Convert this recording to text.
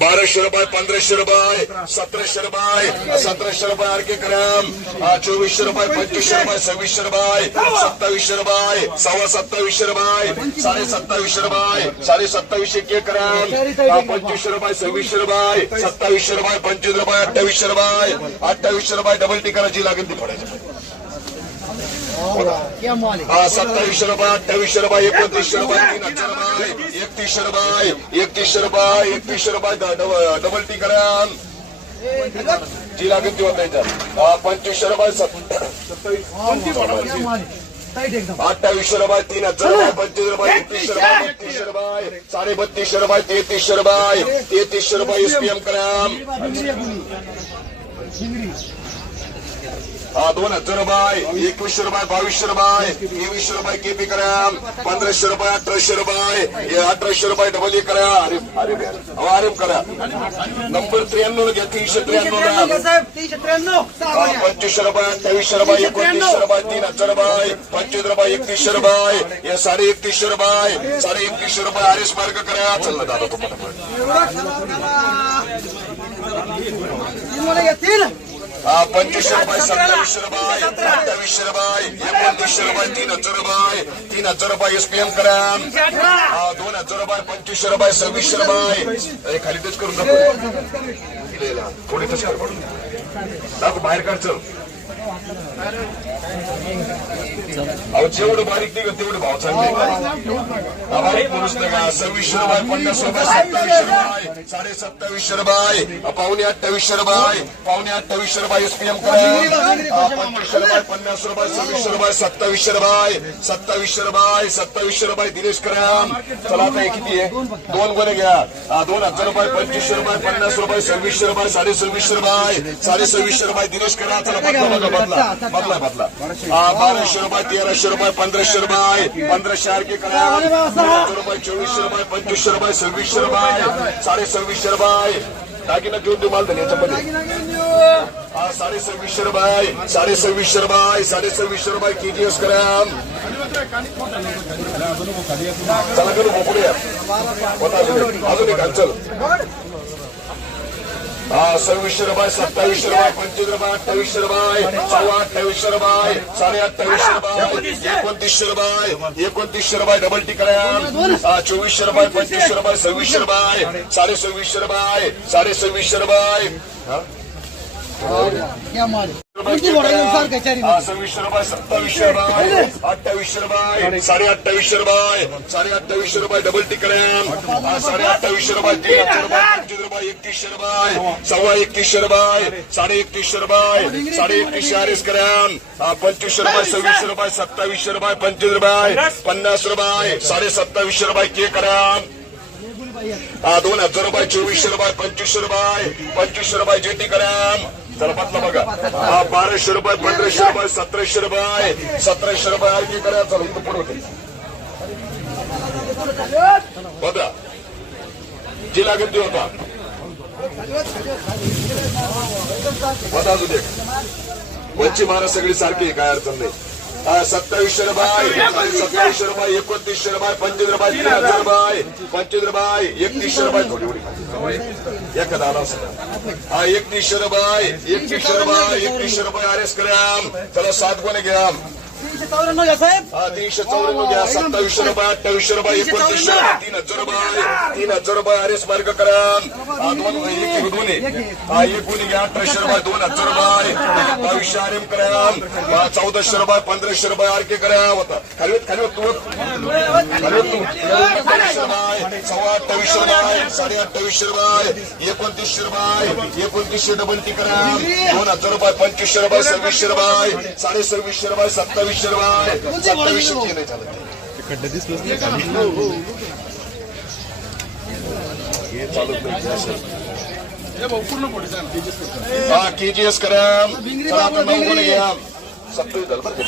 बाराशे रुपये पंधराशे रुपये सतराशे रुपये सतराशे रुपये आणखी क्रम हा, चोवीसशे रुपये पंचवीसशे रुपये सव्वीसशे रुपये सत्तावीसशे रुपये सव्वा सत्तावीसशे रुपये साडे सत्तावीसशे रुपये साडे सत्तावीसशे के क्रम हा, पंचवीसशे रुपये सव्वीसशे रुपये सत्तावीसशे रुपये पंचवीस रुपये अठ्ठावीसशे रुपये अठ्ठावीसशे रुपये डबल टिकाची लागेल ती पडायची सत्तावीसशे रुपये अठ्ठावीसशे रुपये एकोणतीसशे रुपये तीन हजार रुपये एकतीसशे रुपये एकतीसशे रुपये एकतीसशे रुपये डबल टी करा जी लागेल ती हा, पंचवीसशे रुपये सत- अठ्ठावीसशे रुपये तीन हजार रुपये पंचवीस रुपये एकतीसशे रुपये बत्तीसशे रुपये साडे बत्तीसशे रुपये तेहतीसशे रुपये तेहतीसशे रुपये एसपीएम करा हा दोन हजार रुपये. एकवीसशे रुपये बावीसशे रुपये. तेवीसशे रुपये केपी करा? पंधराशे रुपये अठराशे रुपये. हे अठराशे रुपये डबल ए करा. अरे अरे अहो, आरेम करा. नंबर त्र्याण्णव घ्या तीनशे त्र्याण्णव हा, पंचवीसशे रुपये अठ्ठावीसशे रुपये एकोणतीसशे रुपये तीन हजार रुपये पंचवीस रुपये एकतीसशे रुपये. हे साडे एकतीसशे रुपये साडे एकतीसशे रुपये. आरेस मार्ग करा. चल दादा तुम्हाला येतील? हा, पंचवीसशे रुपये सत्तावीसशे रुपये अठ्ठावीसशे रुपये एकोणतीसशे रुपये तीन हजार रुपये तीन हजार रुपये एसपीएम करा. दोन हजार रुपये पंचवीसशे रुपये सव्वीसशे रुपये. खाली तेच करून दाखव. थोडी दाखव बाहेर काढ चल. अहो जेवढं बारीक निघत तेवढे भाव चांगले हा, बारीक माणूस नाही सव्वीसशे रुपये पन्नास रुपये सत्तावीसशे रुपये. साडे सत्तावीसशे रुपये. पावणे अठ्ठावीसशे रुपये. पावणे अठ्ठावीसशे रुपये एसपीएम करा पंचवीसशे रुपये पन्नास रुपये सव्वीसशे रुपये सत्तावीसशे रुपये. सत्तावीसशे रुपये सत्तावीसशे रुपये दिनेश कराम चला आता किती आहे? दोन गुन्हे घ्या. हा, दोन हजार रुपये पंचवीसशे रुपये पन्नास रुपये सव्वीसशे रुपये साडे सव्वीसशे रुपये. साडे सव्वीसशे रुपये दिनेश करा चला बदला बाराशे रुपये तेराशे रुपये पंधराशे रुपये पंधराशे आरके करा. रुपये चोवीसशे रुपये पंचवीसशे रुपये सव्वीसशे रुपये साडे सव्वीसशे रुपये. दागिना घेऊन माल धन याच्यामध्ये साडे सव्वीसशे रुपये साडे सव्वीसशे रुपये साडे सव्वीसशे रुपये केजीएस करा चला करू मोकळे होता अजून एक. अजून एक हाल, चल. हा Ah, सव्वीसशे रुपये सत्तावीसशे रुपये पंचवीस रुपये अठ्ठावीसशे रुपये सव्वा अठ्ठावीसशे रुपये साडे अठ्ठावीसशे रुपये एकोणतीसशे रुपये एकोणतीसशे रुपये डबल टिकड्या ah, चोवीसशे रुपये पंचवीसशे रुपये सव्वीसशे रुपये साडे सव्वीसशे रुपये साडे सव्वीसशे रुपये. सव्वीसशे रुपये सत्तावीसशे रुपये अठ्ठावीसशे रुपये साडे अठ्ठावीसशे रुपये साडे अठ्ठावीसशे रुपये डबल टिकड्या साडे अठ्ठावीसशे रुपये तीन हजार रुपये पंचवीस रुपये एकतीसशे रुपये सव्वा एकतीसशे रुपये साडे एकतीसशे रुपये साडे एकतीसशे आरेस करा पंचवीसशे रुपये सव्वीसशे रुपये सत्तावीसशे रुपये पंचवीस रुपये पन्नास रुपये साडे सत्तावीसशे रुपये के करा दोन हजार रुपये चोवीसशे रुपये पंचवीसशे रुपये पंचवीसशे रुपये जेटी करा. चला बदला बघा. हा बाराशे रुपये पंधराशे रुपये सतराशे रुपये. सतराशे रुपये आणखी करा चला इथं पुढे बघा. जी लागेल ती होता बघा अजून एक. वंची महाराज सगळी सारखी आहे, काय अडचण नाही. सत्तावीसशे रुपये. सत्तावीसशे रुपये. एकोणतीसशे रुपये पंचवीस रुपये तीन हजार रुपये पंचवीस रुपये एकतीसशे रुपये. थोडी थोडी एखादा आला हा एकतीसशे रुपये एकतीसशे रुपये एकतीसशे रुपये आर एस ग्रॅम चला सात गुणे घ्या. चौऱ्याण्णव घ्या साहेब. हा तीनशे चौऱ्याण्णव घ्या. सत्तावीसशे रुपये अठ्ठावीसशे रुपये एकोणतीसशे तीन हजार रुपये तीन हजार रुपये आर एस मार्ग करा. हा दोन एक हा एक गुन्हे घ्या अठराशे रुपये दोन हजार रुपये. बावीसशे आर एम करा. हा चौदाशे रुपये पंधराशे रुपये आर के करा. होता. खाली होत, खाली होत तू. खाली होत तू. अठ्ठावीसशे रुपये साडे अठ्ठावीसशे रुपये एकोणतीसशे रुपये एकोणतीसशे डबल करा दोन हजार रुपये पंचवीसशे रुपये सव्वीसशे रुपये साडे सव्वीसशे रुपये सत्तावीसशे रुपये. सत्तावीसशे ते नाही. चालत हे. चालत हा करा. आता नऊ गुणे घ्या. सत्तावीस झालं बरं का.